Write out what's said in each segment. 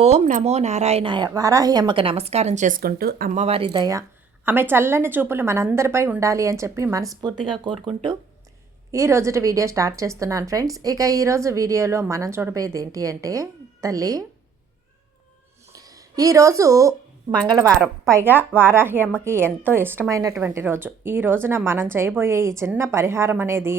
ఓం నమో నారాయణాయ. వారాహి అమ్మకు నమస్కారం చేసుకుంటూ అమ్మవారి దయ ఆమె చల్లని చూపులు మనందరిపై ఉండాలి అని చెప్పి మనస్ఫూర్తిగా కోరుకుంటూ ఈ రోజుటి వీడియో స్టార్ట్ చేస్తున్నాను ఫ్రెండ్స్. ఇక ఈరోజు వీడియోలో మనం చూడబోయేది ఏంటి అంటే తల్లి ఈరోజు మంగళవారం పైగా వారాహి అమ్మకి ఎంతో ఇష్టమైనటువంటి రోజు. ఈ రోజున మనం చేయబోయే ఈ చిన్న పరిహారం అనేది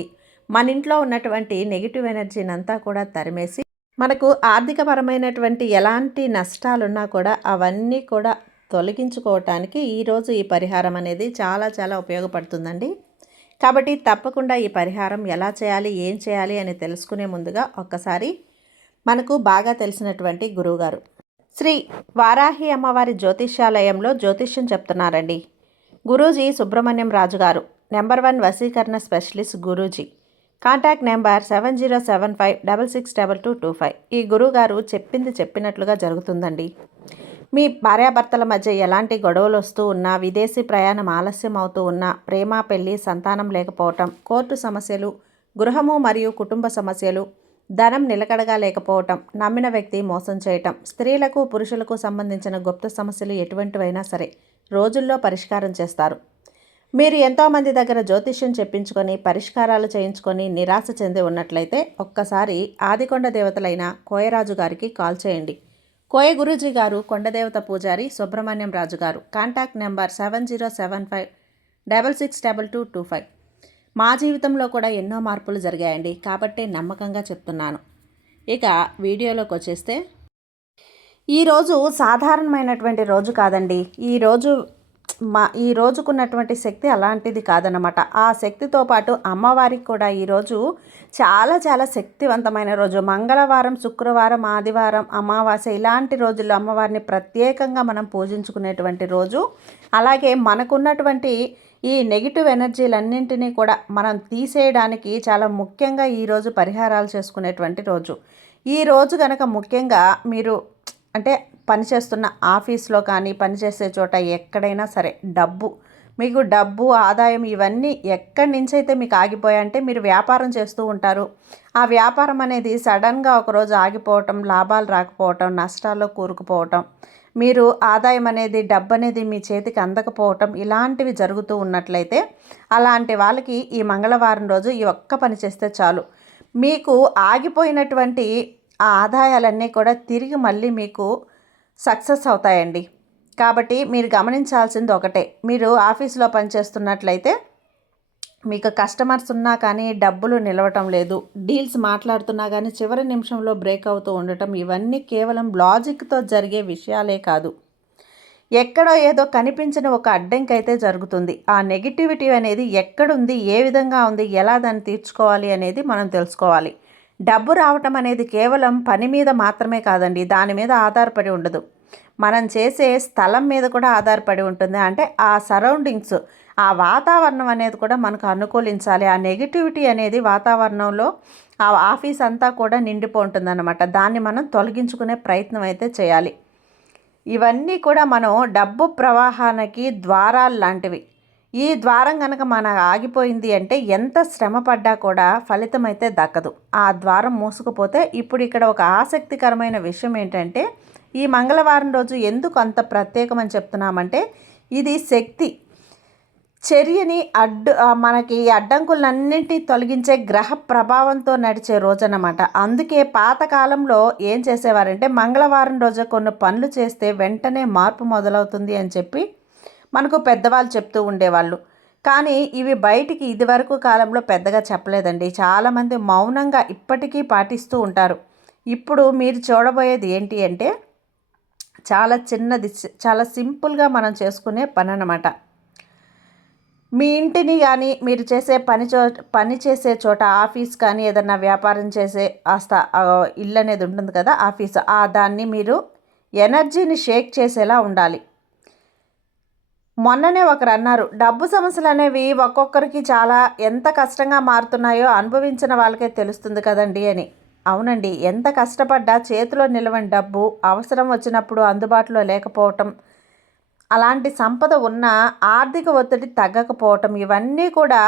మన ఇంట్లో ఉన్నటువంటి నెగిటివ్ ఎనర్జీని అంతా కూడా తరిమేసి మనకు ఆర్థికపరమైనటువంటి ఎలాంటి నష్టాలున్నా కూడా అవన్నీ కూడా తొలగించుకోవటానికి ఈరోజు ఈ పరిహారం అనేది చాలా చాలా ఉపయోగపడుతుందండి. కాబట్టి తప్పకుండా ఈ పరిహారం ఎలా చేయాలి ఏం చేయాలి అని తెలుసుకునే ముందుగా ఒక్కసారి మనకు బాగా తెలిసినటువంటి గురువుగారు. శ్రీ వారాహి అమ్మవారి జ్యోతిష్యాలయంలో జ్యోతిష్యం చెప్తున్నారండి. గురూజీ సుబ్రహ్మణ్యం రాజు గారు నెంబర్ వన్ వశీకరణ specialist Guruji. Contact number seven zero seven five double six double two two five. ఈ గురువుగారు చెప్పింది చెప్పినట్లుగా జరుగుతుందండి. మీ భార్యాభర్తల మధ్య ఎలాంటి గొడవలు వస్తూ ఉన్నా విదేశీ ప్రయాణం ఆలస్యం అవుతూ ఉన్నా ప్రేమ పెళ్ళి సంతానం లేకపోవటం కోర్టు సమస్యలు గృహము మరియు కుటుంబ సమస్యలు ధనం నిలకడగా లేకపోవటం నమ్మిన వ్యక్తి మోసం చేయటం స్త్రీలకు పురుషులకు సంబంధించిన గుప్త సమస్యలు ఎటువంటివైనా సరే రోజుల్లో పరిష్కారం చేస్తారు. మీరు ఎంతోమంది దగ్గర జ్యోతిష్యం చెప్పించుకొని పరిష్కారాలు చేయించుకొని నిరాశ చెంది ఉన్నట్లయితే ఒక్కసారి ఆదికొండ దేవతలైన కోయరాజు గారికి కాల్ చేయండి. కోయ గురూజీ గారు కొండదేవత పూజారి సుబ్రహ్మణ్యం రాజు గారు. Contact number seven zero seven five double six double two two five. మా జీవితంలో కూడా ఎన్నో మార్పులు జరిగాయండి. కాబట్టే నమ్మకంగా చెప్తున్నాను. ఇక వీడియోలోకి వచ్చేస్తే ఈరోజు సాధారణమైనటువంటి రోజు కాదండి. ఈరోజు మా ఈ రోజుకున్నటువంటి శక్తి అలాంటిది కాదనమాట ఆ శక్తితో పాటు అమ్మవారికి కూడా ఈరోజు చాలా చాలా శక్తివంతమైన రోజు. మంగళవారం శుక్రవారం ఆదివారం అమావాస్య ఇలాంటి రోజుల్లో అమ్మవారిని ప్రత్యేకంగా మనం పూజించుకునేటువంటి రోజు. అలాగే మనకున్నటువంటి ఈ నెగిటివ్ ఎనర్జీలన్నింటినీ కూడా మనం తీసేయడానికి చాలా ముఖ్యంగా ఈరోజు పరిహారాలు చేసుకునేటువంటి రోజు. ఈ రోజు కనుక ముఖ్యంగా మీరు అంటే పనిచేస్తున్న ఆఫీస్లో కానీ పనిచేసే చోట ఎక్కడైనా సరే డబ్బు. మీకు డబ్బు ఆదాయం ఇవన్నీ ఎక్కడి నుంచి అయితే మీకు ఆగిపోయాయంటే మీరు వ్యాపారం చేస్తూ ఉంటారు. ఆ వ్యాపారం అనేది సడన్గా ఒకరోజు ఆగిపోవటం లాభాలు రాకపోవటం నష్టాల్లో కూరుకుపోవటం మీరు ఆదాయం అనేది డబ్బు అనేది మీ చేతికి అందకపోవటం ఇలాంటివి జరుగుతూ ఉన్నట్లయితే అలాంటి వాళ్ళకి ఈ మంగళవారం రోజు ఈ ఒక్క పని చేస్తే చాలు. మీకు ఆగిపోయినటువంటి ఆ ఆదాయాలన్నీ కూడా తిరిగి మళ్ళీ మీకు సక్సెస్ అవుతాయండి. కాబట్టి మీరు గమనించాల్సింది ఒకటే. మీరు ఆఫీస్లో పనిచేస్తున్నట్లయితే మీకు కస్టమర్స్ ఉన్నా కానీ డబ్బులు నిలవటం లేదు. డీల్స్ మాట్లాడుతున్నా కానీ చివరి నిమిషంలో బ్రేక్ అవుతూ ఉండటం ఇవన్నీ కేవలం లాజిక్తో జరిగే విషయాలే కాదు. ఎక్కడో ఏదో కనిపించిన ఒక అడ్డంకి అయితే జరుగుతుంది. ఆ నెగిటివిటీ అనేది ఎక్కడుంది ఏ విధంగా ఉంది ఎలా దాన్ని తీర్చుకోవాలి అనేది మనం తెలుసుకోవాలి. డబ్బు రావటం అనేది కేవలం పని మీద మాత్రమే కాదండి దాని మీద ఆధారపడి ఉండదు. మనం చేసే స్థలం మీద కూడా ఆధారపడి ఉంటుంది. అంటే ఆ సరౌండింగ్స్ ఆ వాతావరణం అనేది కూడా మనకు అనుకూలించాలి. ఆ నెగిటివిటీ అనేది వాతావరణంలో ఆ ఆఫీస్ అంతా కూడా నిండిపో ఉంటుందన్నమాట దాన్ని మనం తొలగించుకునే ప్రయత్నం అయితే చేయాలి. ఇవన్నీ కూడా మనం డబ్బు ప్రవాహానికి ద్వారాలు లాంటివి ఈ ద్వారం కనుక మన ఆగిపోయింది అంటే ఎంత శ్రమ పడ్డా కూడా ఫలితం అయితే దక్కదు. ఆ ద్వారం మూసుకుపోతే ఇప్పుడు ఇక్కడ ఒక ఆసక్తికరమైన విషయం ఏంటంటే ఈ మంగళవారం రోజు ఎందుకు అంత ప్రత్యేకమని చెప్తున్నామంటే ఇది శక్తి. చర్యని అడ్డు మనకి అడ్డంకులన్నింటినీ తొలగించే గ్రహ ప్రభావంతో నడిచే రోజు అన్నమాట అందుకే పాతకాలంలో ఏం చేసేవారంటే మంగళవారం రోజు కొన్ని పనులు చేస్తే వెంటనే మార్పు మొదలవుతుంది అని చెప్పి మనకు పెద్దవాళ్ళు చెప్తూ ఉండేవాళ్ళు. కానీ ఇవి బయటికి ఇదివరకు కాలంలో పెద్దగా చెప్పలేదండి. చాలామంది మౌనంగా ఇప్పటికీ పాటిస్తూ ఉంటారు. ఇప్పుడు మీరు చూడబోయేది ఏంటి అంటే చాలా చిన్నది చాలా సింపుల్గా మనం చేసుకునే పని అనమాట మీ ఇంటిని కానీ మీరు చేసే పని చో పని చేసే చోట ఆఫీస్ కానీ ఏదన్నా వ్యాపారం చేసే ఆస్త ఇల్లు అనేది ఉంటుంది కదా ఆఫీస్. ఆ దాన్ని మీరు ఎనర్జీని షేక్ చేసేలా ఉండాలి. మొన్ననే ఒకరు అన్నారు డబ్బు సమస్యలు అనేవి ఒక్కొక్కరికి చాలా ఎంత కష్టంగా మారుతున్నాయో అనుభవించిన వాళ్ళకే తెలుస్తుంది కదండి అని. అవునండి ఎంత కష్టపడ్డా చేతిలో నిలవని డబ్బు అవసరం వచ్చినప్పుడు అందుబాటులో లేకపోవటం అలాంటి సంపద ఉన్న ఆర్థిక ఒత్తిడి తగ్గకపోవటం ఇవన్నీ కూడా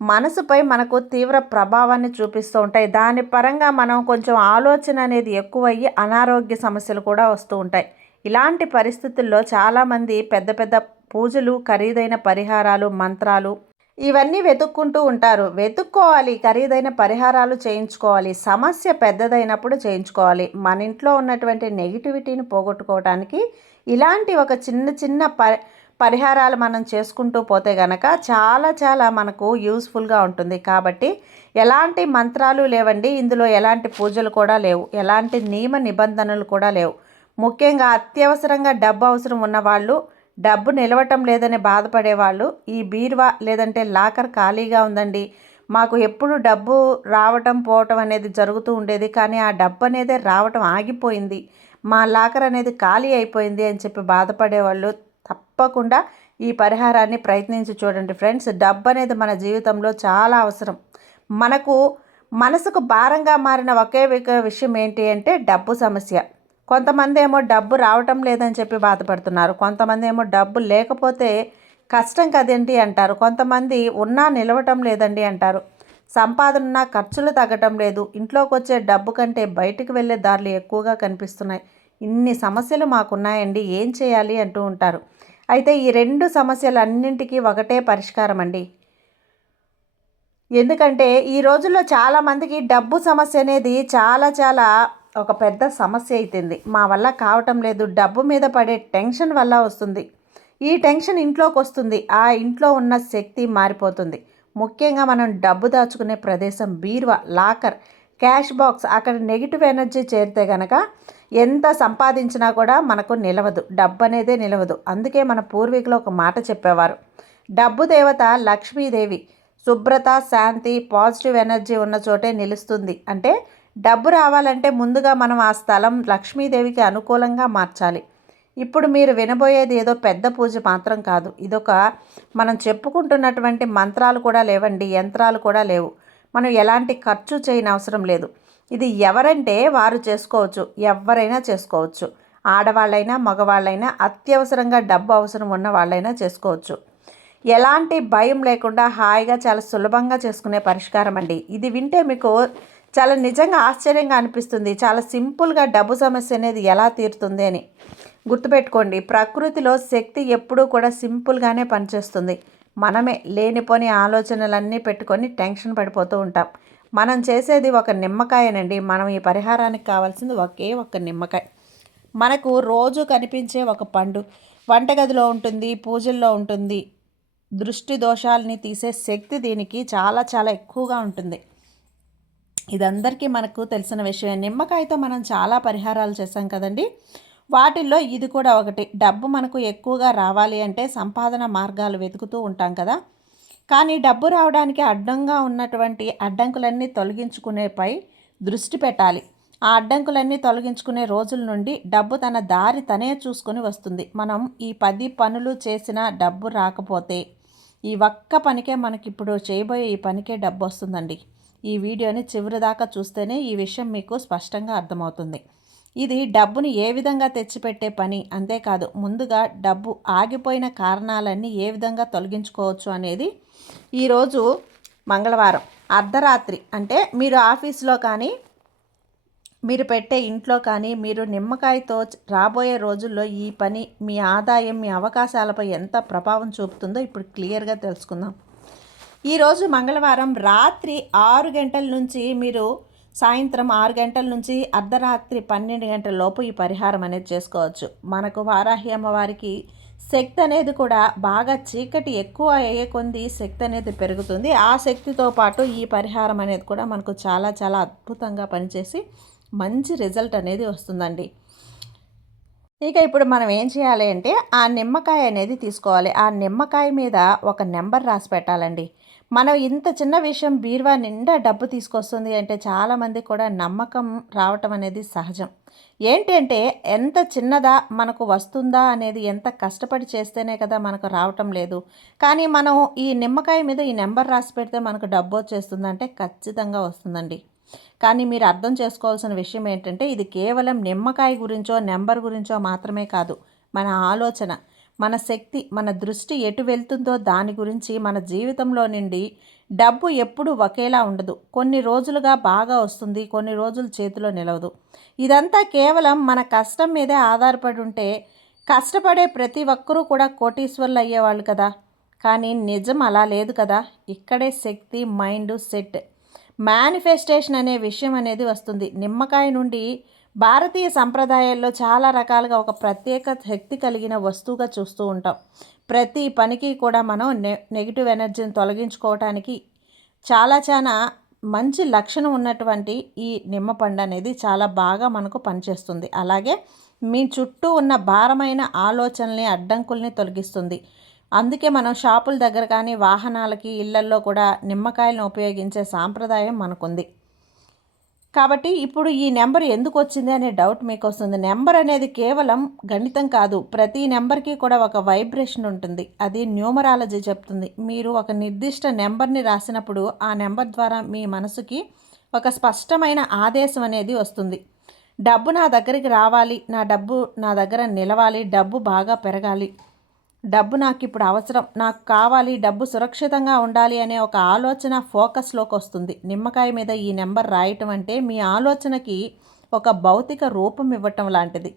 మనసుపై మనకు తీవ్ర ప్రభావాన్ని చూపిస్తూ ఉంటాయి. దాని పరంగా మనం కొంచెం ఆలోచన అనేది ఎక్కువయ్యి అనారోగ్య సమస్యలు కూడా వస్తూ ఉంటాయి. ఇలాంటి పరిస్థితుల్లో చాలామంది పెద్ద పెద్ద పూజలు ఖరీదైన పరిహారాలు మంత్రాలు ఇవన్నీ వెతుక్కుంటూ ఉంటారు. వెతుక్కోవాలి ఖరీదైన పరిహారాలు చేయించుకోవాలి. సమస్య పెద్దదైనప్పుడు చేయించుకోవాలి. మన ఇంట్లో ఉన్నటువంటి నెగిటివిటీని పోగొట్టుకోవడానికి ఇలాంటి ఒక చిన్న చిన్న పరి పరిహారాలు మనం చేసుకుంటూ పోతే గనక చాలా చాలా మనకు యూస్ఫుల్గా ఉంటుంది. కాబట్టి ఎలాంటి మంత్రాలు లేవండి. ఇందులో ఎలాంటి పూజలు కూడా లేవు. ఎలాంటి నియమ నిబంధనలు కూడా లేవు. ముఖ్యంగా అత్యవసరంగా డబ్బు అవసరం ఉన్నవాళ్ళు డబ్బు నిలవటం లేదని బాధపడేవాళ్ళు ఈ బీరువా లేదంటే లాకర్ ఖాళీగా ఉందండి. మాకు ఎప్పుడు డబ్బు రావటం పోవటం అనేది జరుగుతూ ఉండేది. కానీ ఆ డబ్బు అనేది రావటం ఆగిపోయింది. మా లాకర్ అనేది ఖాళీ అయిపోయింది అని చెప్పి బాధపడేవాళ్ళు తప్పకుండా ఈ పరిహారాన్ని ప్రయత్నించి చూడండి ఫ్రెండ్స్. డబ్బు అనేది మన జీవితంలో చాలా అవసరం. మనకు మనసుకు భారంగా మారిన ఒకే విషయం ఏంటి అంటే డబ్బు సమస్య. కొంతమంది ఏమో డబ్బు రావటం లేదని చెప్పి బాధపడుతున్నారు. కొంతమంది ఏమో డబ్బు లేకపోతే కష్టం కదండి అంటారు. కొంతమంది ఉన్నా నిలవటం లేదండి అంటారు. సంపాదన ఖర్చులు తగ్గటం లేదు. ఇంట్లోకి వచ్చే డబ్బు కంటే బయటికి వెళ్ళే దారులు ఎక్కువగా కనిపిస్తున్నాయి. ఇన్ని సమస్యలు మాకున్నాయండి. ఏం చేయాలి అంటూ ఉంటారు. అయితే ఈ రెండు సమస్యలన్నింటికీ ఒకటే పరిష్కారం అండి. ఎందుకంటే ఈ రోజుల్లో చాలామందికి డబ్బు సమస్య అనేది చాలా చాలా ఒక పెద్ద సమస్య అవుతుంది మా వల్ల కావటం లేదు. డబ్బు మీద పడే టెన్షన్ వల్ల వస్తుంది. ఈ టెన్షన్ ఇంట్లోకి వస్తుంది. ఆ ఇంట్లో ఉన్న శక్తి మారిపోతుంది. ముఖ్యంగా మనం డబ్బు దాచుకునే ప్రదేశం బీరువా లాకర్ క్యాష్ బాక్స్ అక్కడ నెగిటివ్ ఎనర్జీ చేరితే కనుక ఎంత సంపాదించినా కూడా మనకు నిలవదు. డబ్బు అనేదే నిలవదు. అందుకే మన పూర్వీకులు ఒక మాట చెప్పేవారు. డబ్బు దేవత లక్ష్మీదేవి శుభ్రత శాంతి పాజిటివ్ ఎనర్జీ ఉన్న చోటే నిలుస్తుంది. అంటే డబ్బు రావాలంటే ముందుగా మనం ఆ స్థలం లక్ష్మీదేవికి అనుకూలంగా మార్చాలి. ఇప్పుడు మీరు వినబోయేది ఏదో పెద్ద పూజ మాత్రం కాదు. ఇదొక మనం చెప్పుకుంటున్నటువంటి మంత్రాలు కూడా లేవండి యంత్రాలు కూడా లేవు. మనం ఎలాంటి ఖర్చు చేయని అవసరం లేదు. ఇది ఎవరంటే వారు చేసుకోవచ్చు ఎవరైనా చేసుకోవచ్చు. ఆడవాళ్ళైనా మగవాళ్ళైనా అత్యవసరంగా డబ్బు అవసరం ఉన్న వాళ్ళైనా చేసుకోవచ్చు. ఎలాంటి భయం లేకుండా హాయిగా చాలా సులభంగా చేసుకునే పరిష్కారం అండి. ఇది వింటే మీకు చాలా నిజంగా ఆశ్చర్యంగా అనిపిస్తుంది. చాలా సింపుల్గా డబ్బు సమస్య అనేది ఎలా తీరుతుంది అని. గుర్తుపెట్టుకోండి ప్రకృతిలో శక్తి ఎప్పుడూ కూడా సింపుల్గానే పనిచేస్తుంది. మనమే లేనిపోని ఆలోచనలన్నీ పెట్టుకొని టెన్షన్ పడిపోతూ ఉంటాం. మనం చేసేది ఒక నిమ్మకాయనండి. మనం ఈ పరిహారానికి కావాల్సింది ఒకే ఒక నిమ్మకాయ. మనకు రోజు కనిపించే ఒక పండు. వంటగదిలో ఉంటుంది పూజల్లో ఉంటుంది. దృష్టి దోషాలని తీసే శక్తి దీనికి చాలా చాలా ఎక్కువగా ఉంటుంది. ఇదందరికీ మనకు తెలిసిన విషయం. నిమ్మకాయతో మనం చాలా పరిహారాలు చేసాం కదండి. వాటిల్లో ఇది కూడా ఒకటి. డబ్బు మనకు ఎక్కువగా రావాలి అంటే సంపాదన మార్గాలు వెతుకుతూ ఉంటాం కదా. కానీ డబ్బు రావడానికి అడ్డంగా ఉన్నటువంటి అడ్డంకులన్నీ తొలగించుకునేపై దృష్టి పెట్టాలి. ఆ అడ్డంకులన్నీ తొలగించుకునే రోజుల నుండి డబ్బు తన దారి తనే చూసుకొని వస్తుంది. మనం ఈ పది పనులు చేసిన డబ్బు రాకపోతే ఈ ఒక్క పనికే మనకిప్పుడు చేయబోయే ఈ పనికే డబ్బు వస్తుందండి. ఈ వీడియోని చివరి దాకా చూస్తేనే ఈ విషయం మీకు స్పష్టంగా అర్థమవుతుంది. ఇది డబ్బును ఏ విధంగా తెచ్చిపెట్టే పని అంతేకాదు ముందుగా డబ్బు ఆగిపోయిన కారణాలన్నీ ఏ విధంగా తొలగించుకోవచ్చు అనేది ఈరోజు మంగళవారం అర్ధరాత్రి. అంటే మీరు ఆఫీస్లో కానీ మీరు పెట్టే ఇంట్లో కానీ మీరు నిమ్మకాయతో రాబోయే రోజుల్లో ఈ పని మీ ఆదాయం మీ అవకాశాలపై ఎంత ప్రభావం చూపుతుందో ఇప్పుడు క్లియర్గా తెలుసుకుందాం. ఈరోజు మంగళవారం రాత్రి ఆరు గంటల నుంచి మీరు సాయంత్రం ఆరు గంటల నుంచి అర్ధరాత్రి పన్నెండు గంటల లోపు ఈ పరిహారం అనేది చేసుకోవచ్చు. మనకు వారాహి అమ్మవారికి శక్తి అనేది కూడా బాగా చీకటి ఎక్కువ అయ్యే కొంది శక్తి అనేది పెరుగుతుంది. ఆ శక్తితో పాటు ఈ పరిహారం అనేది కూడా మనకు చాలా చాలా అద్భుతంగా పనిచేసి మంచి రిజల్ట్ అనేది వస్తుందండి. ఇక ఇప్పుడు మనం ఏం చేయాలి అంటే ఆ నిమ్మకాయ అనేది తీసుకోవాలి. ఆ నిమ్మకాయ మీద ఒక నెంబర్ రాసి పెట్టాలండి. మనం ఇంత చిన్న విషయం బీరువా నిండా డబ్బు తీసుకొస్తుంది అంటే చాలామంది కూడా నమ్మకం రావటం అనేది సహజం. ఏంటి అంటే ఎంత చిన్నదా మనకు వస్తుందా అనేది ఎంత కష్టపడి చేస్తేనే కదా మనకు రావటం లేదు. కానీ మనం ఈ నిమ్మకాయ మీద ఈ నెంబర్ రాసి పెడితే మనకు డబ్బు వచ్చేస్తుందంటే ఖచ్చితంగా వస్తుందండి. కానీ మీరు అర్థం చేసుకోవాల్సిన విషయం ఏంటంటే ఇది కేవలం నిమ్మకాయ గురించో నెంబర్ గురించో మాత్రమే కాదు. మన ఆలోచన. మన శక్తి మన దృష్టి ఎటు వెళ్తుందో దాని గురించి మన జీవితంలో నుండి డబ్బు ఎప్పుడు ఒకేలా ఉండదు. కొన్ని రోజులుగా బాగా వస్తుంది కొన్ని రోజులు చేతిలో నిలవదు. ఇదంతా కేవలం మన కష్టం మీదే ఆధారపడి ఉంటే కష్టపడే ప్రతి ఒక్కరూ కూడా కోటీశ్వర్లు అయ్యేవాళ్ళు కదా. కానీ నిజం అలా లేదు కదా. ఇక్కడే శక్తి మైండ్ సెట్. మేనిఫెస్టేషన్ అనే విషయం అనేది వస్తుంది. నిమ్మకాయ నుండి భారతీయ సంప్రదాయాల్లో చాలా రకాలుగా ఒక ప్రత్యేక శక్తి కలిగిన వస్తువుగా చూస్తూ ఉంటాం. ప్రతి పనికి కూడా మనం నె నెగిటివ్ ఎనర్జీని తొలగించుకోవటానికి చాలా చాలా మంచి లక్షణం ఉన్నటువంటి ఈ నిమ్మపండు అనేది చాలా బాగా మనకు పనిచేస్తుంది. అలాగే మీ చుట్టూ ఉన్న భారమైన ఆలోచనల్ని అడ్డంకుల్ని తొలగిస్తుంది. అందుకే మనం షాపుల దగ్గర కానీ వాహనాలకి ఇళ్ళల్లో కూడా నిమ్మకాయలను ఉపయోగించే సాంప్రదాయం మనకుంది. కాబట్టి ఇప్పుడు ఈ నెంబర్ ఎందుకు వచ్చింది అనే డౌట్ మీకు వస్తుంది నెంబర్ అనేది కేవలం గణితం కాదు. ప్రతి నెంబర్కి కూడా ఒక వైబ్రేషన్ ఉంటుంది. అది న్యూమరాలజీ చెప్తుంది. మీరు ఒక నిర్దిష్ట నెంబర్ని రాసినప్పుడు ఆ నెంబర్ ద్వారా మీ మనసుకి ఒక స్పష్టమైన ఆదేశం అనేది వస్తుంది. డబ్బు నా దగ్గరికి రావాలి. నా డబ్బు నా దగ్గర నిలవాలి. డబ్బు బాగా పెరగాలి. డబ్బు నాకు ఇప్పుడు అవసరం. నాకు కావాలి డబ్బు సురక్షితంగా ఉండాలి అనే ఒక ఆలోచన ఫోకస్లోకి వస్తుంది. నిమ్మకాయ మీద ఈ నెంబర్ రాయటం అంటే మీ ఆలోచనకి ఒక భౌతిక రూపం ఇవ్వటం లాంటిది.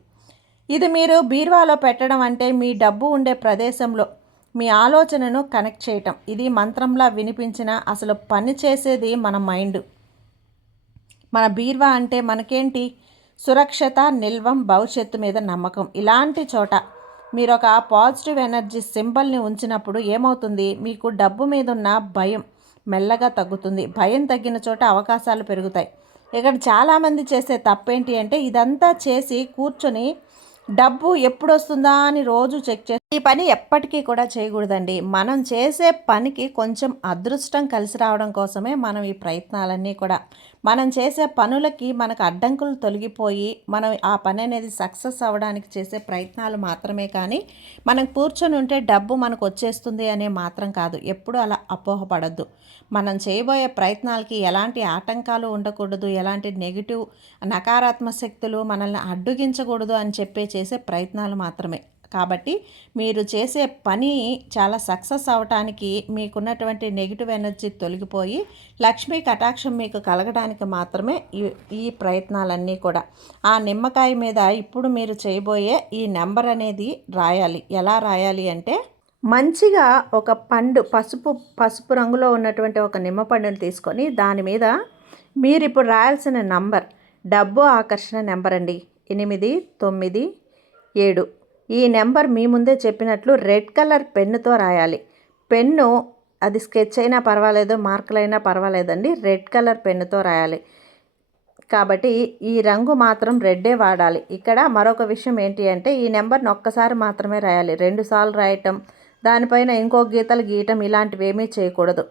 ఇది మీరు బీరువాలో పెట్టడం అంటే మీ డబ్బు ఉండే ప్రదేశంలో మీ ఆలోచనను కనెక్ట్ చేయటం. ఇది మంత్రంలా వినిపించిన అసలు పని చేసేది మన మైండ్. మన బీర్వా అంటే మనకేంటి? సురక్షత నిల్వం భవిష్యత్తు మీద నమ్మకం. ఇలాంటి చోట మీరు ఒక పాజిటివ్ ఎనర్జీ సింబల్ని ఉంచినప్పుడు ఏమవుతుంది? మీకు డబ్బు మీద ఉన్న భయం మెల్లగా తగ్గుతుంది. భయం తగ్గిన చోట అవకాశాలు పెరుగుతాయి. ఇక్కడ చాలామంది చేసే తప్పేంటి అంటే ఇదంతా చేసి కూర్చొని డబ్బు ఎప్పుడు వస్తుందా అని రోజు చెక్ చేసి ఈ పని ఎప్పటికీ కూడా చేయకూడదండి. మనం చేసే పనికి కొంచెం అదృష్టం కలిసి రావడం కోసమే మనం ఈ ప్రయత్నాలన్నీ కూడా. మనం చేసే పనులకి మనకు అడ్డంకులు తొలగిపోయి మనం ఆ పని అనేది సక్సెస్ అవ్వడానికి చేసే ప్రయత్నాలు మాత్రమే కానీ మనం కూర్చొని ఉంటే డబ్బు మనకు వచ్చేస్తుంది అనే మాత్రం కాదు. ఎప్పుడు అలా అపోహపడద్దు. మనం చేయబోయే ప్రయత్నాలకి ఎలాంటి ఆటంకాలు ఉండకూడదు ఎలాంటి నెగిటివ్ నకారాత్మక శక్తులు మనల్ని అడ్డుగించకూడదు అని చెప్పే చేసే ప్రయత్నాలు మాత్రమే. కాబట్టి మీరు చేసే పని చాలా సక్సెస్ అవటానికి మీకున్నటువంటి నెగిటివ్ ఎనర్జీ తొలగిపోయి లక్ష్మీ కటాక్షం మీకు కలగడానికి మాత్రమే ఈ ఈ ప్రయత్నాలన్నీ కూడా. ఆ నిమ్మకాయ మీద ఇప్పుడు మీరు చేయబోయే ఈ నెంబర్ అనేది రాయాలి. ఎలా రాయాలి అంటే మంచిగా ఒక పండు పసుపు పసుపు రంగులో ఉన్నటువంటి ఒక నిమ్మ పండును తీసుకొని దాని మీద మీరు ఇప్పుడు రాయాల్సిన నంబర్ డబ్బు ఆకర్షణ నెంబర్ అండి. ఎనిమిది తొమ్మిది ఏడు. ఈ నెంబర్ మీ ముందే చెప్పినట్లు రెడ్ కలర్ పెన్నుతో రాయాలి. పెన్ను అది స్కెచ్ అయినా పర్వాలేదు మార్కులైనా పర్వాలేదండి. రెడ్ కలర్ పెన్నుతో రాయాలి. కాబట్టి ఈ రంగు మాత్రం రెడ్డే వాడాలి. ఇక్కడ మరొక విషయం ఏంటి అంటే ఈ నెంబర్ని ఒక్కసారి మాత్రమే రాయాలి. రెండు సార్లు రాయటం దానిపైన ఇంకో గీతలు గీయటం ఇలాంటివి ఏమీ చేయకూడదు.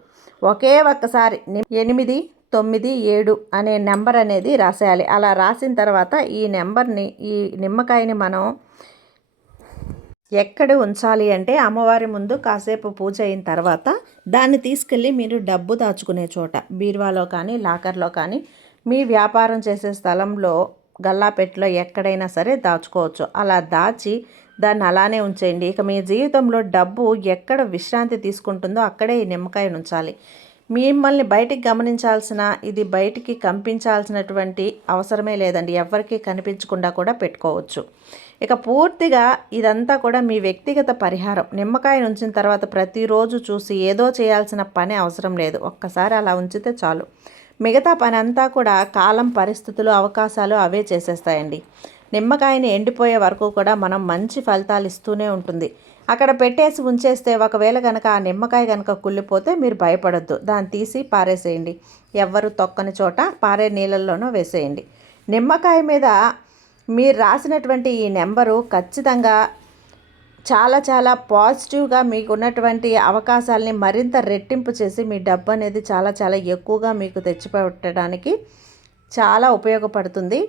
ఒకే ఒక్కసారి ఎనిమిది తొమ్మిది ఏడు అనే నెంబర్ అనేది రాసేయాలి. అలా రాసిన తర్వాత ఈ నెంబర్ని ఈ నిమ్మకాయని మనం ఎక్కడ ఉంచాలి అంటే అమ్మవారి ముందు కాసేపు పూజ అయిన తర్వాత దాన్ని తీసుకెళ్ళి మీరు డబ్బు దాచుకునే చోట బీరువాలో కానీ లాకర్లో కానీ మీ వ్యాపారం చేసే స్థలంలో గల్లాపెట్టలో ఎక్కడైనా సరే దాచుకోవచ్చు. అలా దాచి దాన్ని అలానే ఉంచేయండి. ఇక మీ జీవితంలో డబ్బు ఎక్కడ విశ్రాంతి తీసుకుంటుందో అక్కడే ఈ నిమ్మకాయను ఉంచాలి. మిమ్మల్ని బయటికి గమనించాల్సిన ఇది బయటికి కంపించాల్సినటువంటి అవసరమే లేదండి. ఎవరికి కనిపించకుండా కూడా పెట్టుకోవచ్చు. ఇక పూర్తిగా ఇదంతా కూడా మీ వ్యక్తిగత పరిహారం. నిమ్మకాయ ఉంచిన తర్వాత ప్రతిరోజు చూసి ఏదో చేయాల్సిన పని అవసరం లేదు. ఒక్కసారి అలా ఉంచితే చాలు. మిగతా పని అంతా కూడా కాలం పరిస్థితులు అవకాశాలు అవే చేసేస్తాయండి. నిమ్మకాయని ఎండిపోయే వరకు కూడా మనం మంచి ఫలితాలు ఇస్తూనే ఉంటుంది. అక్కడ పెట్టేసి ఉంచేస్తే ఒకవేళ కనుక ఆ నిమ్మకాయ కనుక కుళ్ళిపోతే మీరు భయపడద్దు. దాన్ని తీసి పారేసేయండి. ఎవ్వరు తొక్కని చోట పారే నీళ్ళల్లోనూ వేసేయండి. నిమ్మకాయ మీద మీరు రాసినటువంటి ఈ నెంబరు ఖచ్చితంగా చాలా చాలా పాజిటివ్గా మీకు ఉన్నటువంటి అవకాశాలని మరింత రెట్టింపు చేసి మీ డబ్బు అనేది చాలా చాలా ఎక్కువగా మీకు తెచ్చిపెట్టడానికి చాలా ఉపయోగపడుతుంది.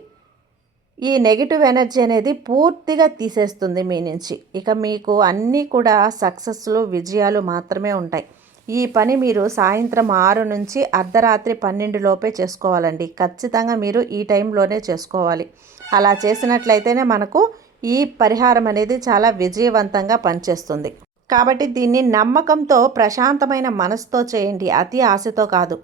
ఈ నెగిటివ్ ఎనర్జీ అనేది పూర్తిగా తీసేస్తుంది మీ నుంచి. ఇక మీకు అన్నీ కూడా సక్సెస్లు విజయాలు మాత్రమే ఉంటాయి. ఈ పని మీరు సాయంత్రం ఆరు నుంచి అర్ధరాత్రి పన్నెండు లోపే చేసుకోవాలండి. ఖచ్చితంగా మీరు ఈ టైంలోనే చేసుకోవాలి. అలా చేసినట్లయితేనే మనకు ఈ పరిహారం అనేది చాలా విజయవంతంగా పనిచేస్తుంది. కాబట్టి దీన్ని నమ్మకంతో ప్రశాంతమైన మనసుతో చేయండి. అతి ఆశతో కాదు.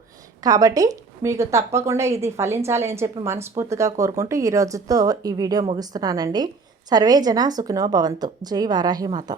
కాబట్టి మీకు తప్పకుండా ఇది ఫలించాలి అని చెప్పి మనస్ఫూర్తిగా కోరుకుంటూ ఈ రోజుతో ఈ వీడియో ముగిస్తున్నానండి. సర్వే జన సుఖినో భవంతు. జై వారాహి మాత.